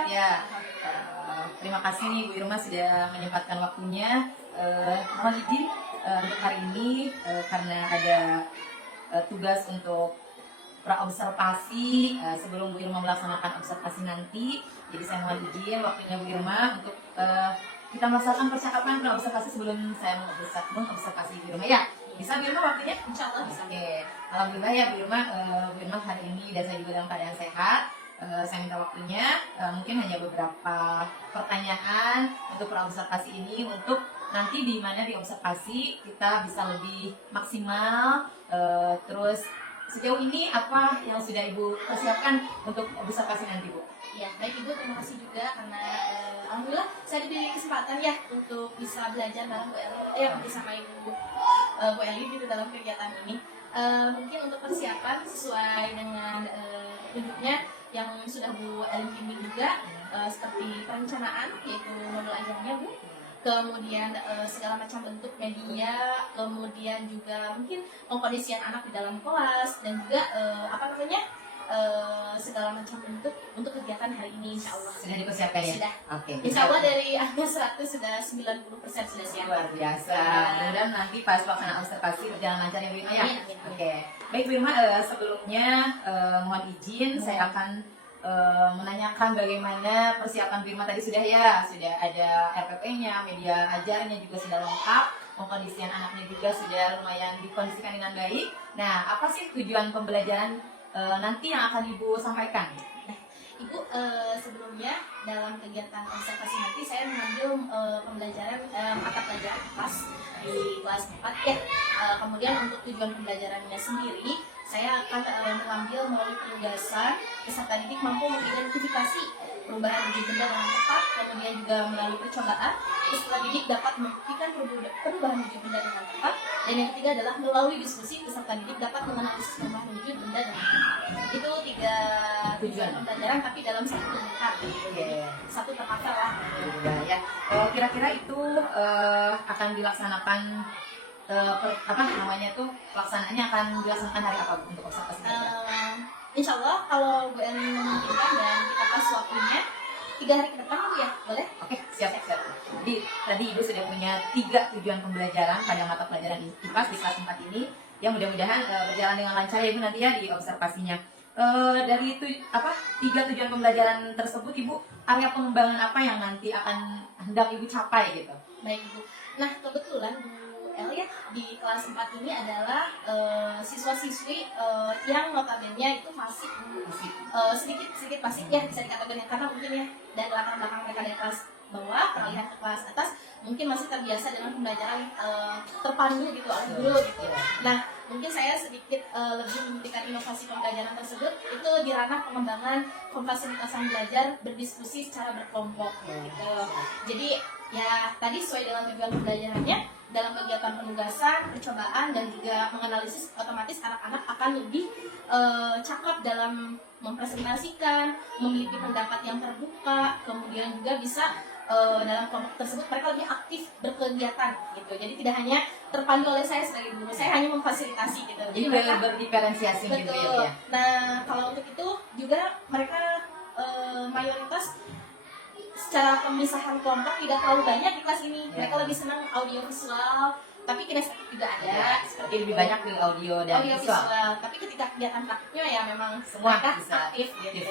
sehat ya. Terima kasih nih Bu Irma sudah menyempatkan waktunya. Mohon izin untuk hari ini karena ada tugas untuk praobservasi sebelum Bu Irma melaksanakan observasi nanti. Jadi saya mohon izin waktunya Bu Irma untuk kita melaksanakan percakapan praobservasi sebelum saya mengobservasi Bu Irma ya. Bisa Bu Irma waktunya? Insya Allah bisa. Oke. Alhamdulillah ya Bu Irma hari ini dan saya juga dalam keadaan sehat. Saya minta waktunya mungkin hanya beberapa pertanyaan untuk praobservasi ini untuk nanti di mana di observasi kita bisa lebih maksimal. Terus sejauh ini apa yang sudah Ibu persiapkan untuk observasi nanti Bu? Ya, baik Ibu, terima kasih juga karena alhamdulillah saya diberi kesempatan ya untuk bisa belajar bareng Bu Eli, bersama Ibu Bu Eli gitu dalam kegiatan ini. Mungkin untuk persiapan sesuai dengan tunjuknya yang sudah Bu Eli bimbing juga, seperti perencanaan yaitu modul ajarnya Bu, kemudian segala macam bentuk media, kemudian juga mungkin pengkondisian anak di dalam kelas dan juga segala macam bentuk untuk kegiatan hari ini insya Allah. Sudah dipersiapkan ya? Sudah. Oke. Insya Allah dari angka 100 sudah 90% sudah siap. Luar biasa. Mudah-mudahan nanti pas pelaksanaan observasi berjalan lancar ya Bu Irma ya? Amin. Oke. Baik Bu Irma, sebelumnya mohon izin saya akan menanyakan bagaimana persiapan Bu Irma tadi sudah ada RPP-nya, media ajarnya juga sudah lengkap, pengkondisian anaknya juga sudah lumayan dikondisikan dengan baik. Nah, apa sih tujuan pembelajaran nanti yang akan Ibu sampaikan? Ibu, sebelumnya dalam kegiatan observasi nanti saya mengambil pembelajaran mata pelajaran kelas di kelas 4 ya. Kemudian untuk tujuan pembelajarannya sendiri saya akan mengambil melalui penugasan peserta didik mampu mengidentifikasi perubahan wujud benda dengan tepat, kemudian juga melalui percobaan peserta didik dapat membuktikan perubahan wujud benda dengan tepat, dan yang ketiga adalah melalui diskusi peserta didik dapat menganalisis perubahan wujud benda dengan tepat. Itu 3 tujuan pembelajaran tapi dalam satu bentuk, satu terpaksa lah. Ya. Kira-kira itu akan dilaksanakan pelaksanaannya akan dilaksanakan hari apa untuk observasi? Insya Allah kalau Bu Eli memungkinkan dan kita pas waktunya 3 hari ke depan Bu ya, boleh? Oke, siap. Jadi tadi Ibu sudah punya 3 tujuan pembelajaran pada mata pelajaran IPA di kelas 4 ini yang mudah-mudahan berjalan dengan lancar ya Ibu nanti ya di observasinya. Dari itu 3 tujuan pembelajaran tersebut Ibu, area pengembangan apa yang nanti akan hendak Ibu capai gitu? Baik Ibu. Nah kebetulan Bu Eli ya di kelas 4 ini adalah siswa-siswi yang notabene itu fasik, sedikit fasik ya bisa dikatakan, karena mungkin ya dari latar belakang mereka dari kelas bawah peralihan ke kelas atas mungkin masih terbiasa dengan pembelajaran terpadu gitu oleh guru gitu. Nah mungkin saya sedikit lebih memberikan inovasi pembelajaran tersebut itu di ranah pengembangan pemfasilitasan belajar berdiskusi secara berkelompok gitu. Jadi ya tadi sesuai dengan tujuan pembelajarannya dalam kegiatan penugasan, percobaan dan juga menganalisis, otomatis anak-anak akan lebih cakap dalam mempresentasikan, memiliki pendapat yang terbuka, kemudian juga bisa dalam kelompok tersebut mereka lebih aktif berkegiatan gitu. Jadi tidak hanya terpandu oleh saya sebagai guru, saya hanya memfasilitasi gitu. Jadi mereka berdiferensiasi gitu ya. Nah kalau untuk itu juga mereka mayoritas secara pemisahan kelompok tidak terlalu banyak di kelas ini. Mereka lebih senang audio visual, tapi kinestetik juga ada. Seperti lebih banyak di audio dan visual. Tapi ketika kegiatan praktiknya ya memang semua mereka bisa aktif gitu.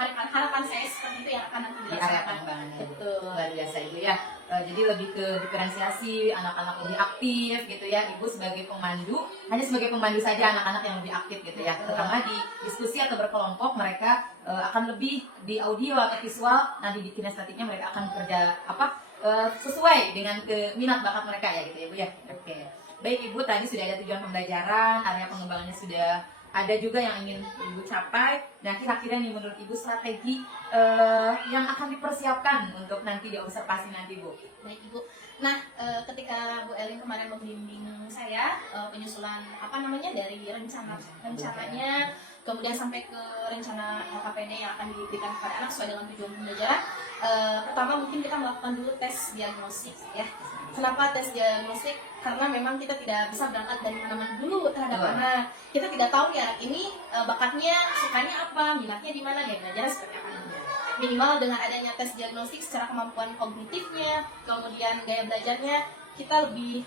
Harapan saya seperti itu yang akan nanti di area dilaksanakan. pengembangannya. Betul. Luar biasa Ibu ya. Jadi lebih ke diferensiasi, anak-anak lebih aktif gitu ya. Ibu sebagai pemandu, hanya sebagai pemandu saja anak-anak yang lebih aktif gitu ya. Terutama di diskusi atau berkelompok mereka akan lebih di audio atau visual, nanti di kinestetiknya mereka akan bekerja sesuai dengan minat bakat mereka ya gitu ya Ibu ya. Oke. Baik Ibu, tadi sudah ada tujuan pembelajaran, area pengembangannya sudah ada juga yang ingin Ibu capai. Nah kira-kira nih menurut Ibu strategi yang akan dipersiapkan untuk nanti di observasi nanti Bu? Baik Ibu. Nah ketika Bu Eli kemarin membimbing saya penyusulan dari rencananya, kemudian sampai ke rencana LKPD yang akan diberikan kepada anak sesuai dengan tujuan pembelajaran. Pertama mungkin kita melakukan dulu tes diagnostik ya. Kenapa tes diagnostik? Karena memang kita tidak bisa berangkat dari mana-mana dulu terhadap anak. Kita tidak tahu ya ini bakatnya, sukanya apa, minatnya di mana, ya belajar seperti apa. minimal dengan adanya tes diagnostik secara kemampuan kognitifnya, kemudian gaya belajarnya kita lebih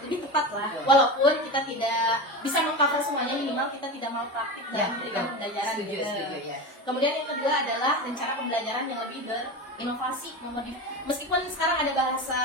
lebih tepat lah. Walaupun kita tidak bisa mengcover semuanya, minimal kita tidak mau praktik dalam memberikan pembelajaran. Setuju, ya. Kemudian yang kedua adalah rencana pembelajaran yang lebih berinovasi. Meskipun sekarang ada bahasa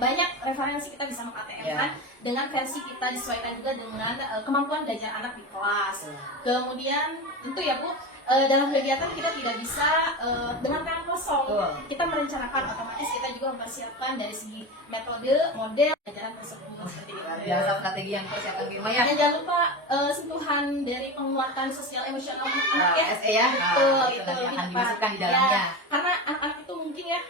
banyak referensi kita bisa meng-ATM-kan dengan versi kita disesuaikan juga dengan kemampuan belajar anak di kelas. Kemudian tentu ya Bu, dalam kegiatan kita tidak bisa dengan tangan kosong. Kita merencanakan, otomatis kita juga mempersiapkan dari segi metode, model pelajaran tersebut seperti itu. Biasa strategi yang persiapan Birma ya. Dan jangan lupa sentuhan dari penguatan sosial emosional anak ya. SE ya. Betul, itu itu nanti lebih akan tepat. dimasukkan di dalamnya. Ya, karena anak-anak itu mungkin ya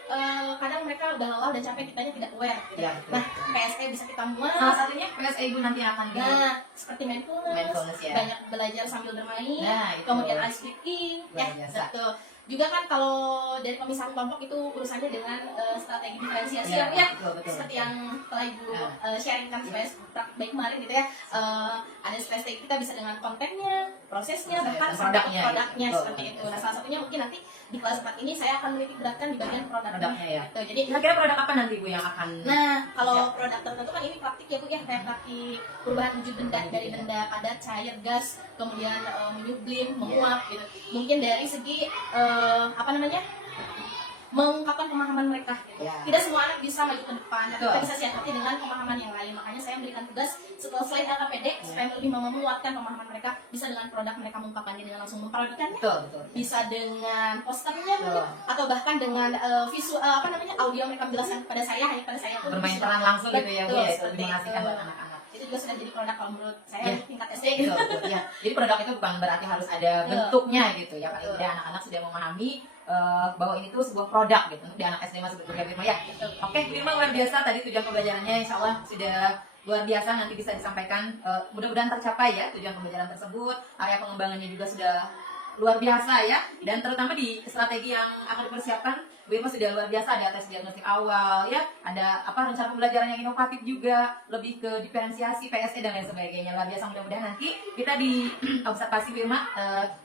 kadang mereka udah lelah dan capek, kitanya tidak aware. Gitu. Ya, Nah, PSE bisa kita muat. salah satunya PSE Ibu nanti akan Nah, seperti mindfulness ya. banyak belajar sambil bermain, Nah, itu. kemudian ice breaking, Luar ya, biasa. betul. Juga kan kalau dari pemisahan kelompok itu urusannya dengan strategi diferensiasi Ya, ya, betul. seperti yang telah Ibu sharingkan supaya baik kemarin gitu ya. Ada strategi kita bisa dengan kontennya, prosesnya, bahkan sampai produknya betul, seperti itu. Nah, salah satunya mungkin nanti di kelas 4 ini saya akan menitik beratkan di bagian produknya ya. gitu. Jadi Kira-kira produk apa nanti Bu yang akan? nah, kalau produk tertentu kan ini praktik ya Bu ya, kayak praktik perubahan wujud benda dari benda padat, cair, gas, kemudian menyublim, menguap gitu. Mungkin dari segi mengungkapkan pemahaman mereka gitu. Tidak semua anak bisa maju ke depan, tapi kita bisa siasati dengan pemahaman yang lain. Makanya saya memberikan tugas setelah slide LKPD supaya lebih menguatkan pemahaman mereka, bisa dengan produk mereka mengungkapkannya dengan langsung memparodikannya. Bisa dengan posternya atau bahkan dengan visual audio mereka menjelaskan kepada saya, hanya kepada saya bermain peran langsung gitu ya Bu ya, itu seperti mengasihkan itu. buat anak-anak. Itu juga sudah jadi produk kalau menurut saya tingkat SD gitu. Ya. Jadi produk itu bukan berarti harus ada bentuknya gitu ya, paling tidak anak-anak sudah memahami bahwa ini tuh sebuah produk gitu untuk di anak SD masih berkuliah Birma ya. Oke, Birma luar biasa tadi tujuan pembelajarannya, insya Allah sudah luar biasa, nanti bisa disampaikan, mudah-mudahan tercapai ya tujuan pembelajaran tersebut. Area pengembangannya juga sudah luar biasa ya, dan terutama di strategi yang akan dipersiapkan Birma sudah luar biasa, ada tes diagnostik awal ya, ada rencana pembelajaran yang inovatif juga, lebih ke diferensiasi, PSE dan lain sebagainya. Luar biasa, mudah-mudahan nanti kita di observasi Birma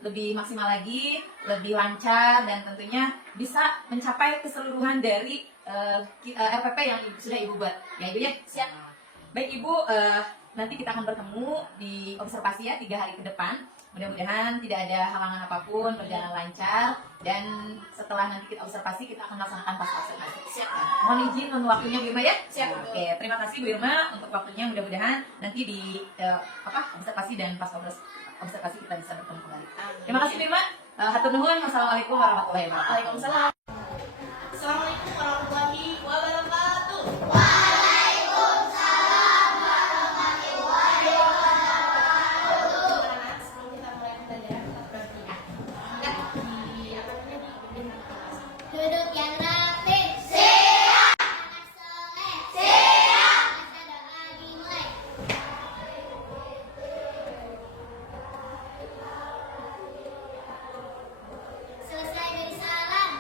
lebih maksimal lagi, lebih lancar, dan tentunya bisa mencapai keseluruhan dari RPP yang sudah Ibu buat ya Ibu ya. Siap. Baik Ibu, nanti kita akan bertemu di observasi ya 3 hari ke depan. Mudah-mudahan tidak ada halangan apapun, berjalan lancar, dan setelah nanti kita observasi kita akan melaksanakan pas observasi. Siap. Mohon izin untuk waktunya Birma ya. Siap. Oke, terima kasih Birma untuk waktunya. Mudah-mudahan nanti di observasi dan pas observasi kita bisa bertemu kembali. Terima kasih Birma. Hatur nuhun. Wassalamualaikum warahmatullahi wabarakatuh. Waalaikumsalam. Assalamualaikum warahmatullahi wabarakatuh. Duduk yang rapi. Siap. Anak soleh. Siap. Baca doa dimulai. Selesai dari salam.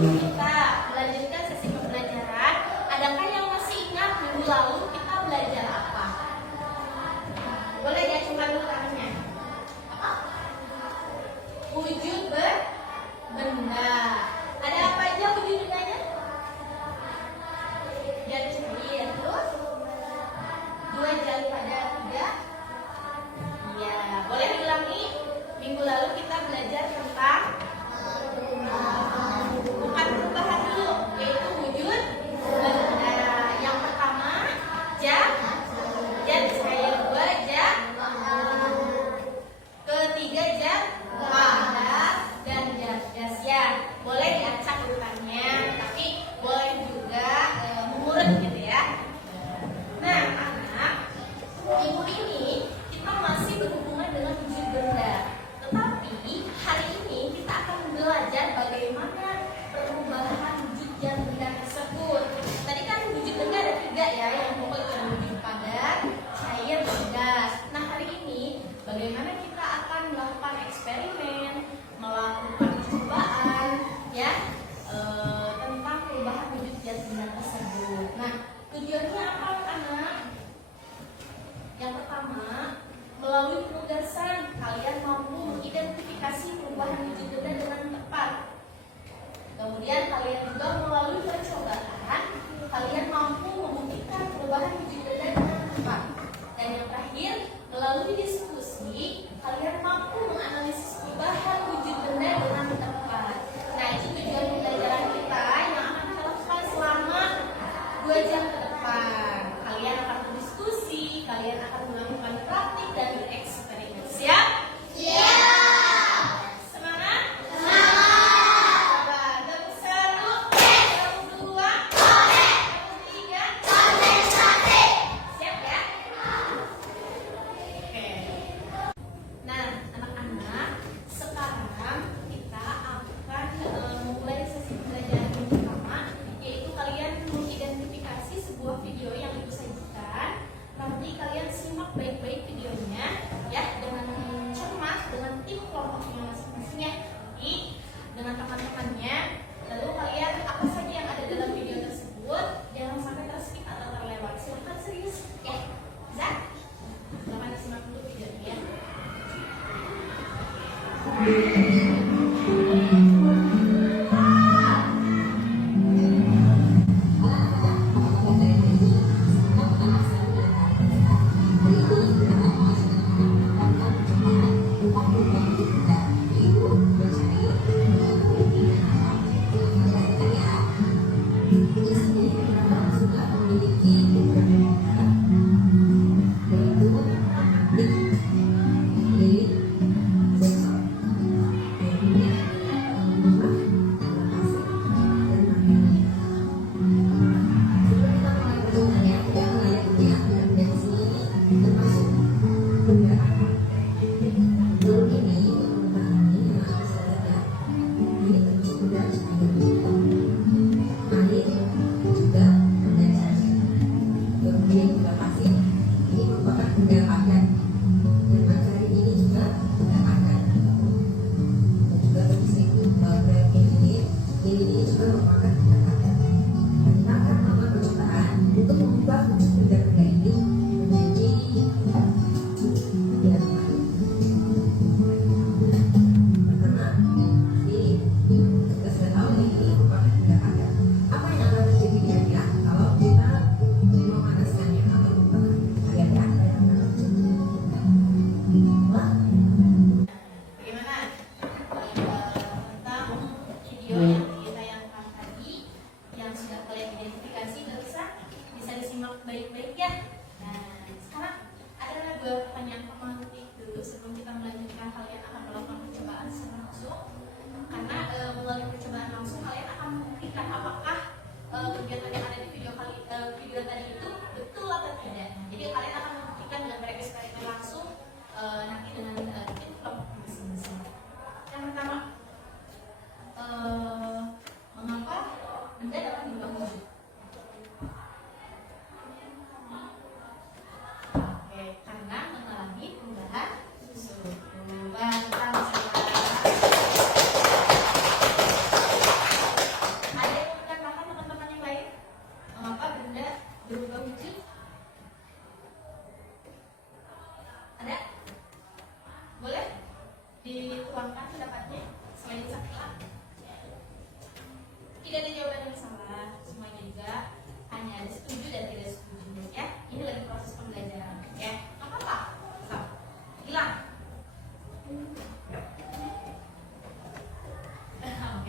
sebelum kita melanjutkan sesi pembelajaran, adakah yang masih ingat minggu lalu kita belajar apa? Boleh ya, cuma dulu tangannya. Apa? Wujud benda. Ada apa aja wujud bendanya? Garis cair, terus dua jari pada tiga. Iya, boleh diulangi. Minggu lalu kita belajar tentang bukan perubahan dulu, yaitu wujud benda. Yang pertama, jam cair, dua jam, ketiga jam padat dan jam gas ya. Boleh diacak urutannya, tapi boleh juga mengurut gitu ya. Nah, anak, minggu ini kita masih berhubungan dengan wujud benda. Tetapi hari ini kita akan belajar bagaimana perubahan wujud dan benda tersebut. Tadi kan wujud benda ada tiga ya, yang pokok itu wujud padat, cair, dan gas. Nah, hari ini bagaimana kita akan melakukan eksperimen, melakukan percobaan ya tentang perubahan wujud dan benda tersebut. Nah, tujuannya apa anak? Yang pertama, melalui penugasan kalian mampu mengidentifikasi perubahan wujud benda dengan tepat. Kemudian kalian juga melalui percobaan kalian mampu membuktikan perubahan wujud benda dengan tepat. Dan yang terakhir, melalui diskusi kalian mampu menganalisis perubahan wujud benda dengan tepat. Nah, itu tujuan pembelajaran kita yang akan kita lakukan selama 2 jam ke depan. Kalian akan berdiskusi, kalian akan melakukan praktik dan bereksperimen. Siap? Siap. Semangat? Semangat. Sabar. Gabung satu, gabung dua, gabung tiga. Siap ya? Oke. Nah, anak-anak, sekarang kita akan memulai sesi pembelajaran yang pertama, yaitu kalian mengidentifikasi sebuah video yang ibu sajikan. Nanti kalian simak baik-baik videonya ya, dengan cermat, dengan tim kelompoknya masing-masing ya, nanti dengan teman-temannya. Lalu kalian apa saja yang ada dalam video tersebut jangan sampai terskip atau terlewat. Silakan serius ya. Bisa? Silakan disimak dulu videonya ya. Bagaimana tentang video yang ditayangkan tadi yang sudah kalian identifikasi, bisa disimak baik-baik ya. Nah, sekarang ada 2 pertanyaan pemantik dulu sebelum kita melanjutkan. Kalian akan melakukan percobaan secara langsung, karena melalui percobaan langsung kalian akan membuktikan apakah kegiatan yang ada di video tadi itu betul atau tidak. Jadi kalian akan membuktikan dengan bereksperimen langsung nanti dengan tim kelompok masing-masing. Yang pertama,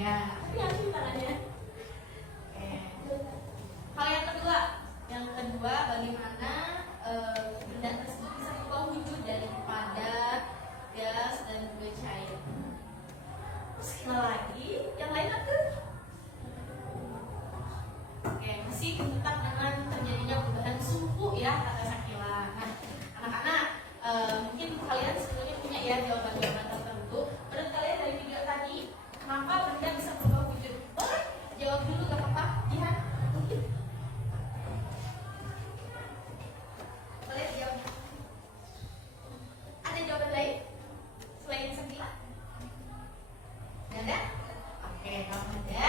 Ya, hati-hati tangannya. Oke. Hal yang kedua bagaimana benda tersebut bisa berubah wujud dari padat, gas, dan juga cair. Sekali lagi, yang lain apa? Oke, masih tentang dengan terjadinya perubahan suhu ya kata Sakila. Nah, anak-anak mungkin kalian sebelumnya punya ya jawaban-jawaban tertentu. Menurut kalian dari video tadi, kenapa benda bisa berubah wujud? Boleh jawab dulu gak apa-apa? Jihan, mungkin boleh jawab. Ada jawaban lain selain Sakila? Gak ada? Oke, kalau ada,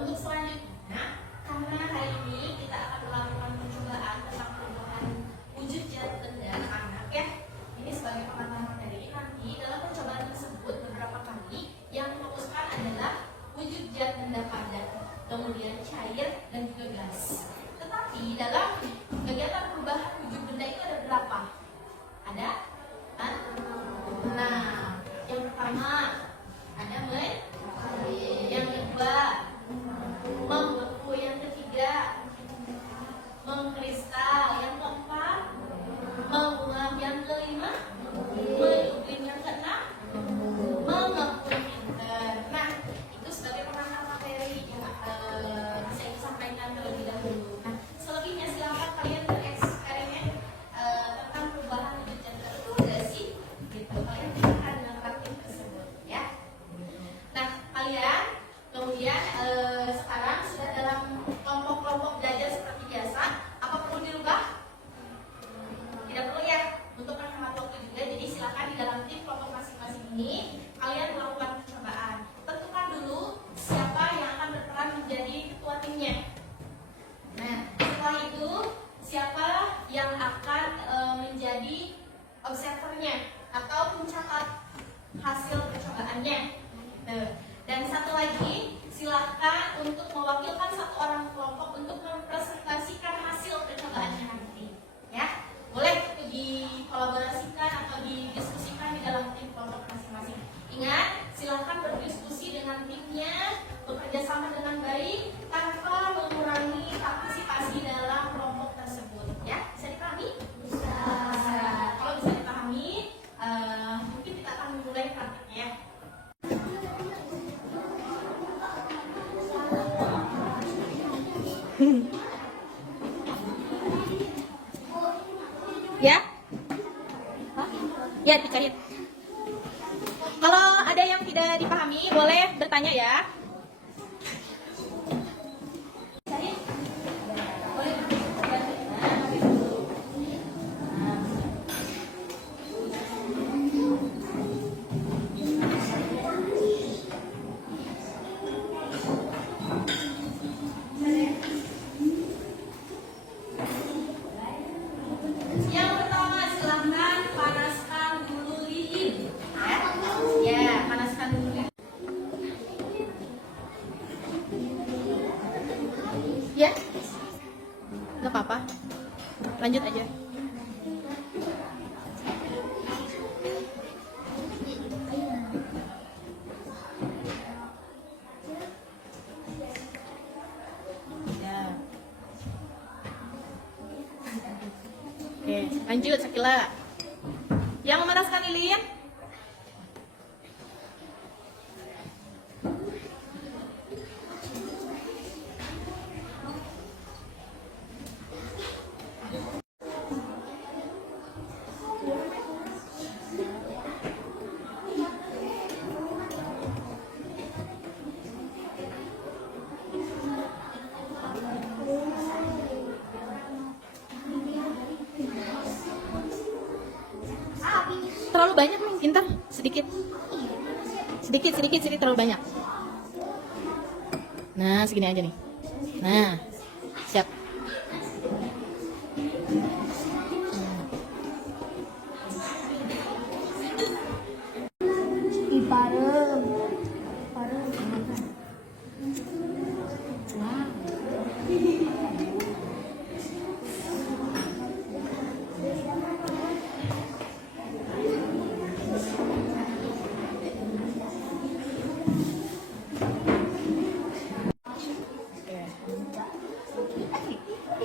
untuk selanjutnya, karena hari ini kita akan melakukan percobaan tentang perubahan wujud zat benda anak ya. Ini sebagai pengantar materi. Nanti dalam percobaan tersebut beberapa kali yang difokuskan adalah wujud zat benda padat, kemudian cair dan juga gas. Tetapi dalam kegiatan perubahan wujud benda itu ada berapa? Ada? Nah, yang pertama ada yang kedua membeku, yang ketiga mengkristal, yang keempat menguap, yang kelima menyublim, yang keenam mengepul pinter. Nah, itu sebagai pengantar materi yang bisa disampaikan terlebih dahulu. Nah, selebihnya silakan kalian bereksperimen tentang perubahan wujud gender itu ada sih gitu. Kalian bisa dengan praktik tersebut ya. Nah, kalian kemudian sekarang sudah dalam kelompok-kelompok belajar seperti biasa. Apa perlu dirubah? Tidak perlu ya, untuk menghemat waktu juga. Jadi silakan di dalam tim kelompok masing-masing ini kalian melakukan percobaan. Tentukan dulu siapa yang akan berperan menjadi ketua timnya. Nah, setelah itu siapa yang akan menjadi observernya atau pencatat hasil percobaannya. Dan satu lagi, silakan untuk mewakilkan satu orang kelompok untuk mempresentasikan hasil percobaannya nanti. Ya, boleh itu dikolaborasikan atau didiskusikan di dalam tim kelompok masing-masing. Ingat, silakan berdiskusi dengan timnya, bekerja sama dengan baik tanpa mengurangi partisipasi dalam kelompok tersebut. Ya, bisa dipahami? Bisa. Kalau bisa dipahami, mungkin kita akan mulai praktiknya. Ya? Hah? Ya, dicari. Kalau ada yang tidak dipahami, boleh bertanya ya. Cari. Boleh. Yang pertama, silahkan panaskan dulu lilin. Ya, panaskan dulu lilin. Ya, nggak apa-apa. Lanjut aja. Ya. Oke, lanjut Sakila. Yang memanaskan lilin? Terlalu banyak nih, Intan. Sedikit. Sedikit terlalu banyak. Nah, segini aja nih. Nah, siap.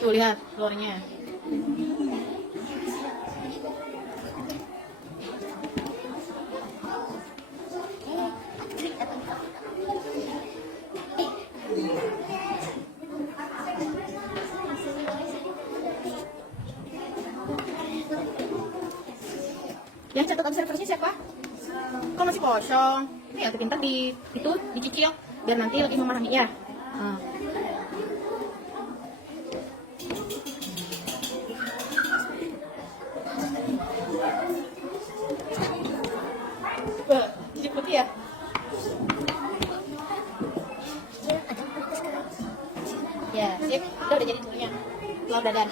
Tuh lihat telurnya. Yang catatan servernya siapa? Kok masih kosong? Ini ya pintar di itu dicicil biar nanti lebih memahami ya. Cuci putih ya? Ya, sip. Udah jadi telurnya. Telur dadar.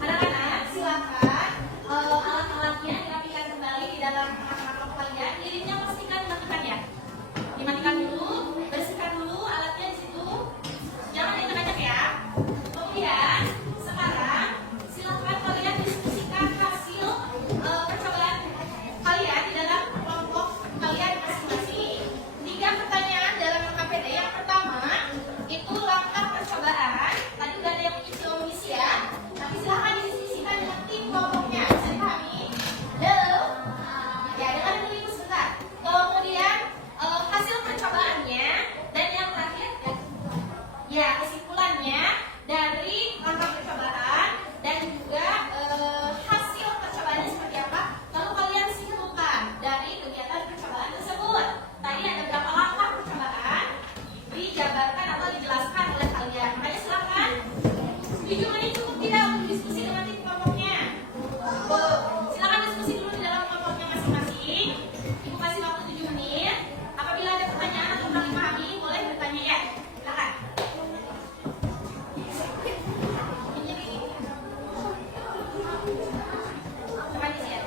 Anak-anak, silakan alat-alatnya dirapikan kembali di dalam mangkok kalian. Lilinnya pastikan dimatikan ya. Dimatikan dulu, bersihkan dulu alatnya di situ. Jangan diacak-acak ya. Kemudian sekarang silakan kalian diskusikan hasil percobaan kalian di dalam kelompok kalian masing-masing. 3 pertanyaan dalam KPD. Yang pertama itu langkah percobaan. Tadi udah ada yang mengisi ya. Tapi silahkan diskusikan dengan tim kelompoknya. Bisa dipahami? Halo? Ya, dengar dulu ibu sebentar. Kemudian hasil percobaannya dan yang terakhir ya kesimpulannya dari langkah percobaan dan juga hasil percobaannya seperti apa. Lalu kalian simpulkan dari kegiatan percobaan tersebut. Tadi ada berapa langkah percobaan dijabarkan atau dijelaskan oleh kalian. Makanya silakan. Setuju ini cukup tidak untuk diskusi dengan tim kelompoknya? Silakan diskusi dulu di dalam kelompoknya masing-masing. Ibu kasih waktu 7 menit. Apabila ada pertanyaan atau kurang dipahami, boleh bertanya ya. Silakan. Teman di sini.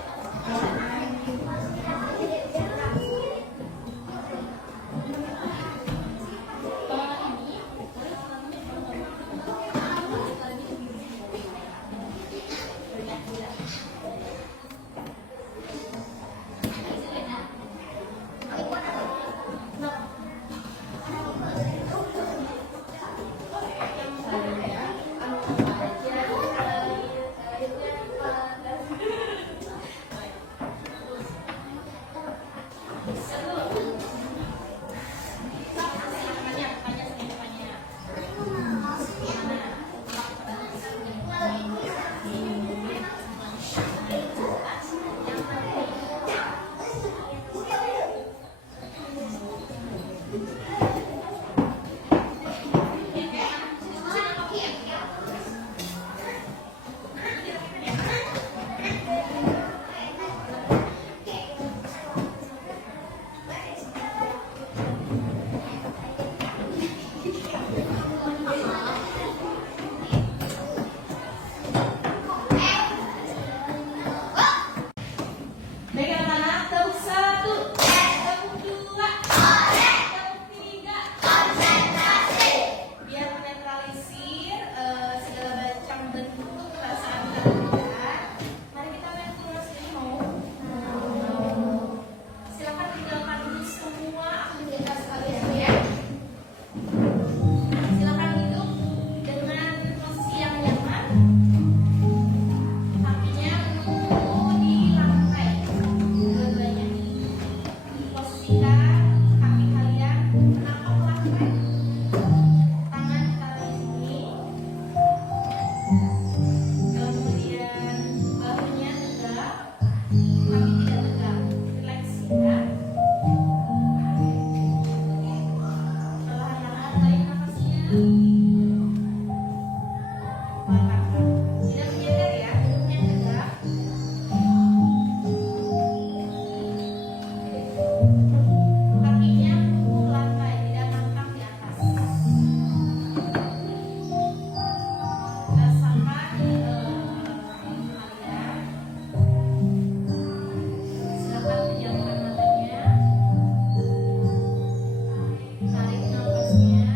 Baik anak-anak, tepuk 1, tepuk 2, tepuk 3, konsentrasi. Biar menetralisir segala macam bentuk perasaan kalian. Mari kita main tulis ini mau. Silakan tinggalkan dulu semua aktivitas kalian ya. Silakan duduk dengan posisi yang nyaman. Kakinya menunggu di lantai. Dua-duanya posisikan kaki kalian menatap lantai. Tangan taruh di sini. Kemudian bahunya tegak, kaki tidak tegak. Relax ya. Perlahan-lahan tarik nafasnya. Tidak menyender ya, duduknya tegak. Kakinya menunggu lantai, tidak nangkap di atas. Rasakan kalian. Silakan pejamkan matanya. Tarik nafasnya.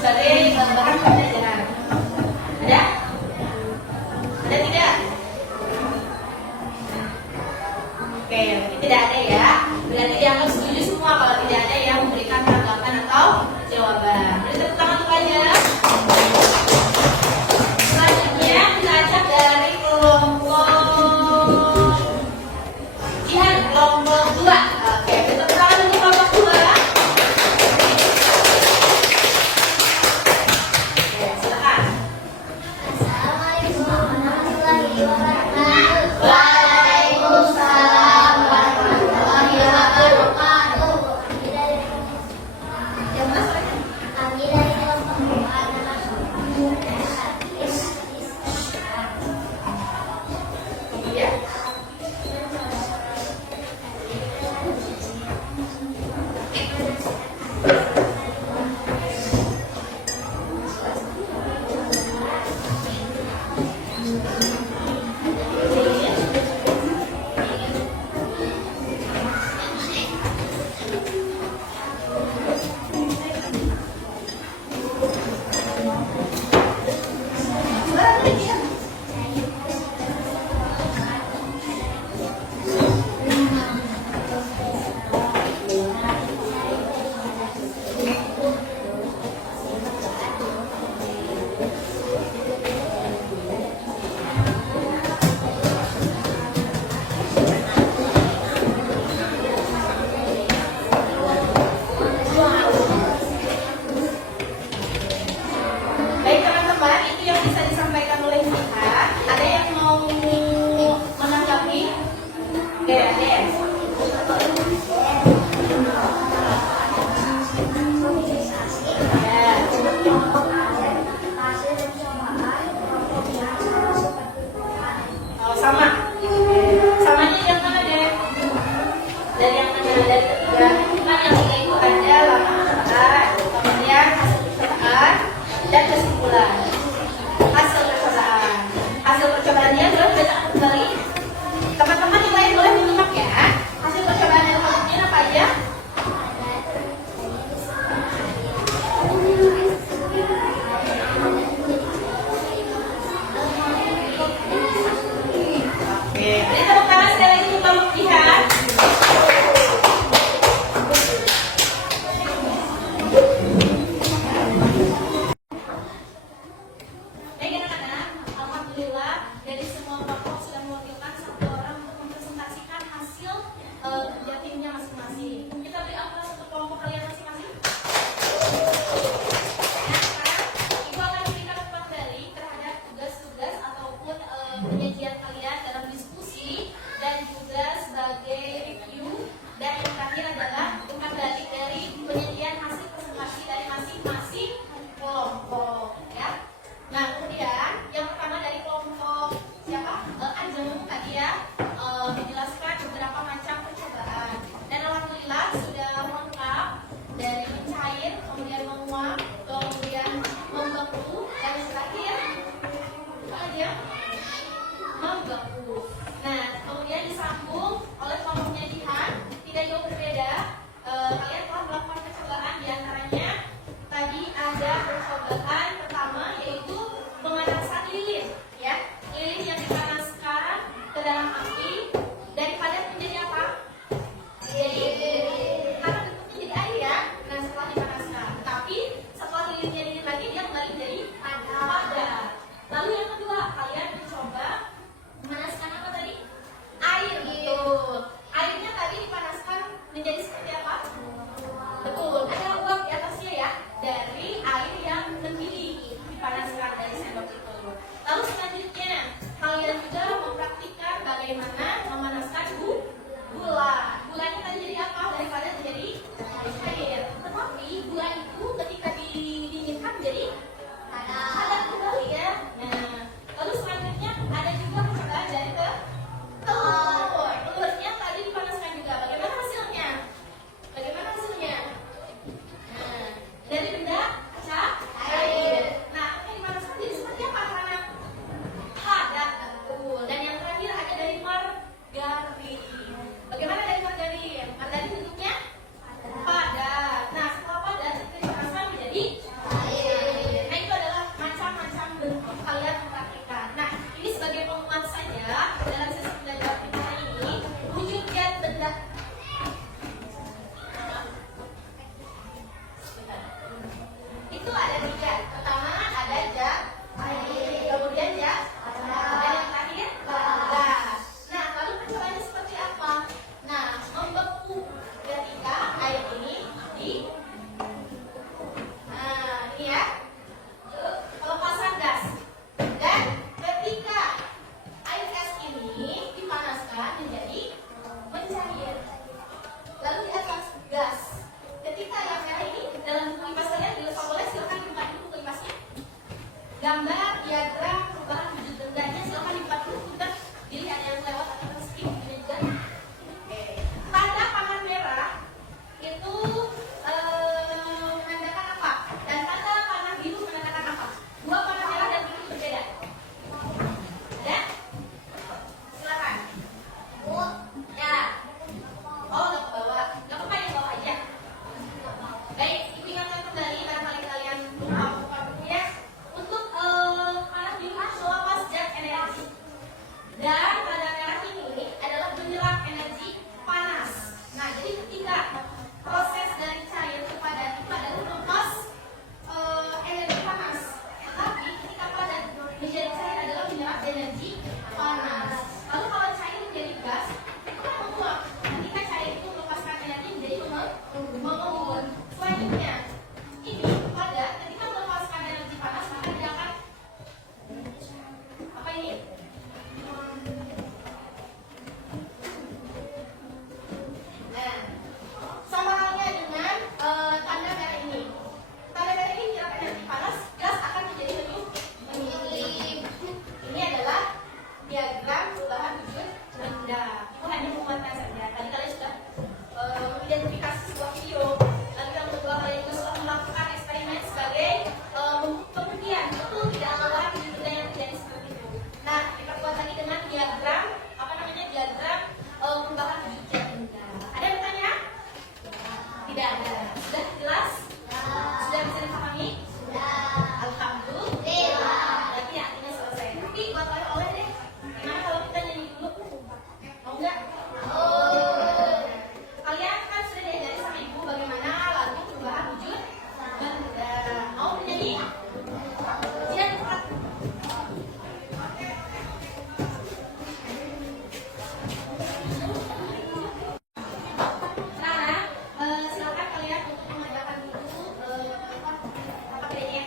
sebagai bahan pembelajaran. Ada? Ada tidak? Oke, tidak ada ya. Berarti dianggap setuju semua kalau tidak ada yang memberikan tanggapan atau jawaban. Beri tepuk tangan untuk aja. Selanjutnya kita ajak dari kelompok Jihan, kelompok 2. Oke, beri tepuk tangan untuk kelompok 2. Oke, silakan. Assalamualaikum warahmatullahi wabarakatuh. Waalaikumsalam warahmatullahi wabarakatuh. Yang mana suaranya? Kami dari kelompok 2 nama Iya. Baik teman-teman, itu yang bisa disampaikan oleh gambar diagram perubahan wujud bendanya. Silakan dibuka dulu, Punten. Jadi ada yang lewat atau skip ini juga. Oke. Tanda panah merah itu menandakan apa? Dan tanda panah biru menandakan apa? Dua panah merah dan biru berbeda. Ada? Silakan. Ya. Oh, nggak ke bawah. Nggak apa-apa, yang bawah aja. Baik, ingatkan kembali barangkali kalian lupa bukunya. Untuk panah biru adalah pasjak energi. Dan panah merah ini adalah menyerap energi panas. Nah, jadi ketika proses dari cair ke padat itu adalah melepas energi panas. Tetapi ketika padat menjadi cair adalah menyerap energi panas. Lalu kalau cair menjadi gas, itu kan menguap. Ketika cair itu melepaskan energi menjadi menguap. Selanjutnya, ini padat ketika melepaskan energi panas maka dia akan apa ini? Nah, sama halnya dengan tanda merah ini. Tanda merah ini menyerap energi panas, gas akan menjadi menyilip. Ini adalah diagram perubahan wujud benda. Itu hanya menguatkan saja. Tadi kalian sudah mengidentifikasi sebuah video. Lalu yang kedua kalian juga sudah melakukan eksperimen sebagai pembuktian betul tidak ada wujud benda yang terjadi seperti itu. Nah, diperkuat lagi dengan diagram apa namanya diagram perubahan wujud benda. Ada yang bertanya? Tidak ada. Sudah jelas? Sudah bisa dipahami? Alhamdulillah. Berarti artinya selesai. Tapi buat oleh deh. Gimana kalau kita nyanyi dulu? Mau nggak? Kalian kan sudah diajari sama ibu bagaimana lagu perubahan wujud benda. Mau menyanyi? Tidak cepat. Nah, silakan kalian untuk mengajarkan dulu apa bedanya.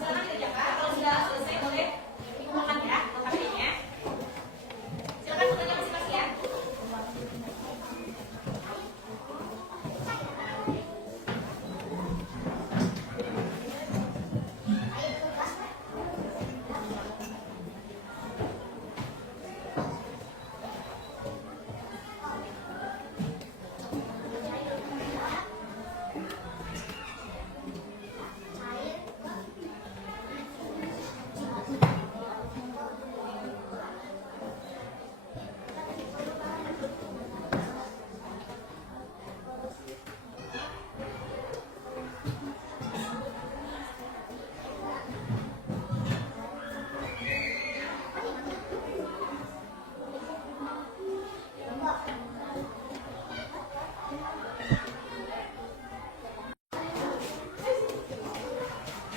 Silakan dikerjakan. Kalau sudah selesai boleh dikumpulkan ya KPD-nya. Silakan bekerja masing-masing ya.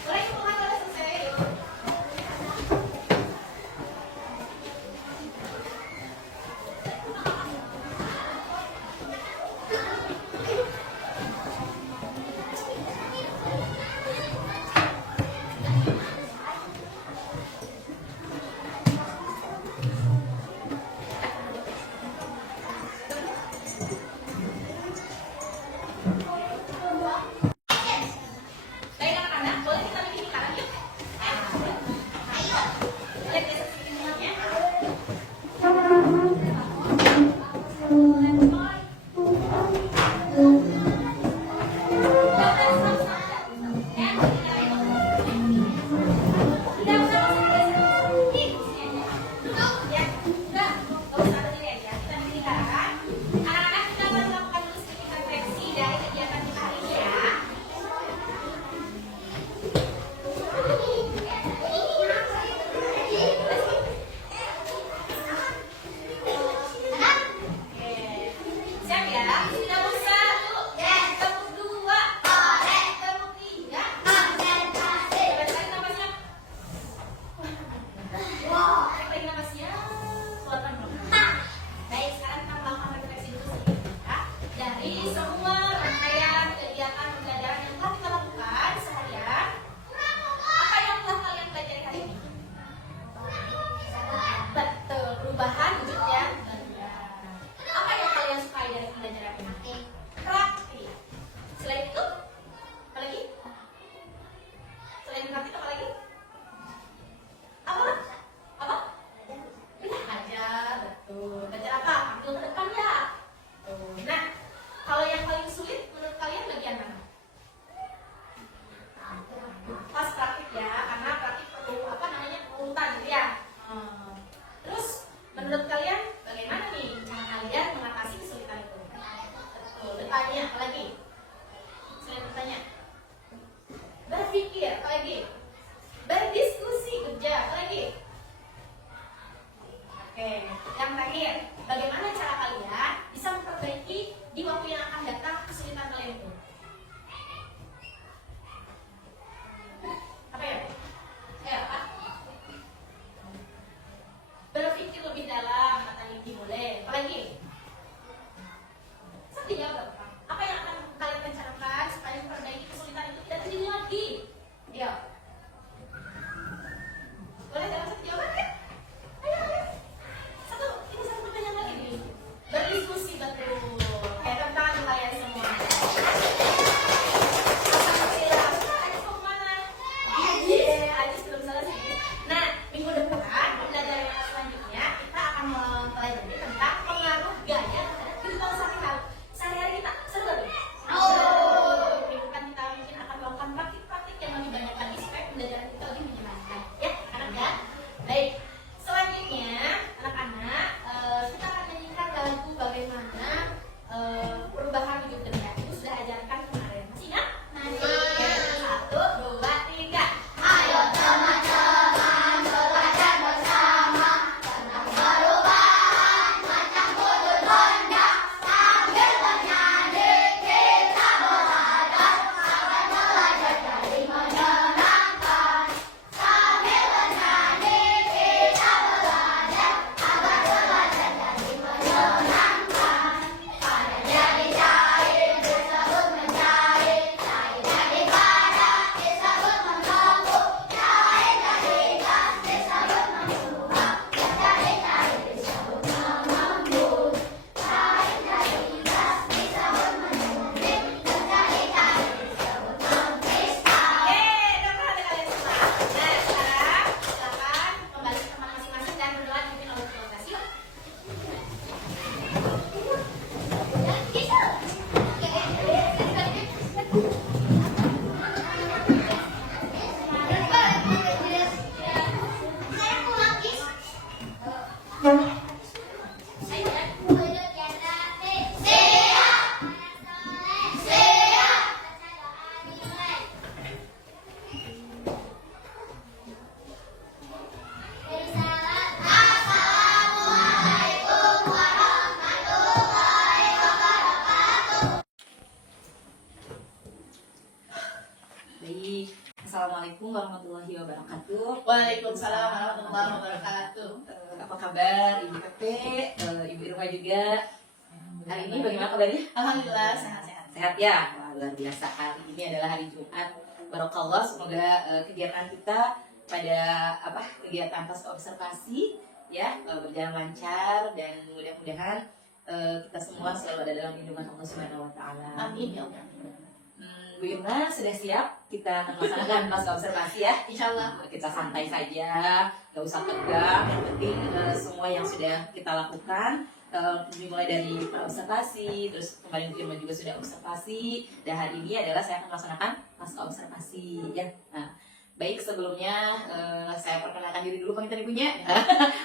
Boleh dikumpulkan kalau selesai. Baik anak-anak, boleh kita bikin sekarang yuk? Ayo. Lihat ya semuanya. Anak-anak kita akan melakukan dulu sedikit refleksi dari kegiatan Baik, Assalamualaikum warahmatullahi wabarakatuh. Waalaikumsalam warahmatullahi wabarakatuh. Apa kabar Ibu Pepe, Ibu Irma juga? Hari ini bagaimana kabarnya? Alhamdulillah sehat-sehat. Sehat ya? Wah, luar biasa. Hari ini adalah hari Jumat. Barokallah, semoga kegiatan kita pada kegiatan pasca observasi ya berjalan lancar dan mudah-mudahan kita semua selalu ada dalam lindungan Allah Subhanahu wa taala. Amin ya Allah. Bu Irma sudah siap kita akan melaksanakan pasca observasi ya? Insyaallah. Kita santai saja, nggak usah tegang. Yang penting semua yang sudah kita lakukan dimulai dari observasi, terus kemarin Bu Irma juga sudah observasi, dan hari ini adalah saya akan melaksanakan pasca observasi ya. Nah, baik sebelumnya saya perkenalkan diri dulu pengintan ibunya.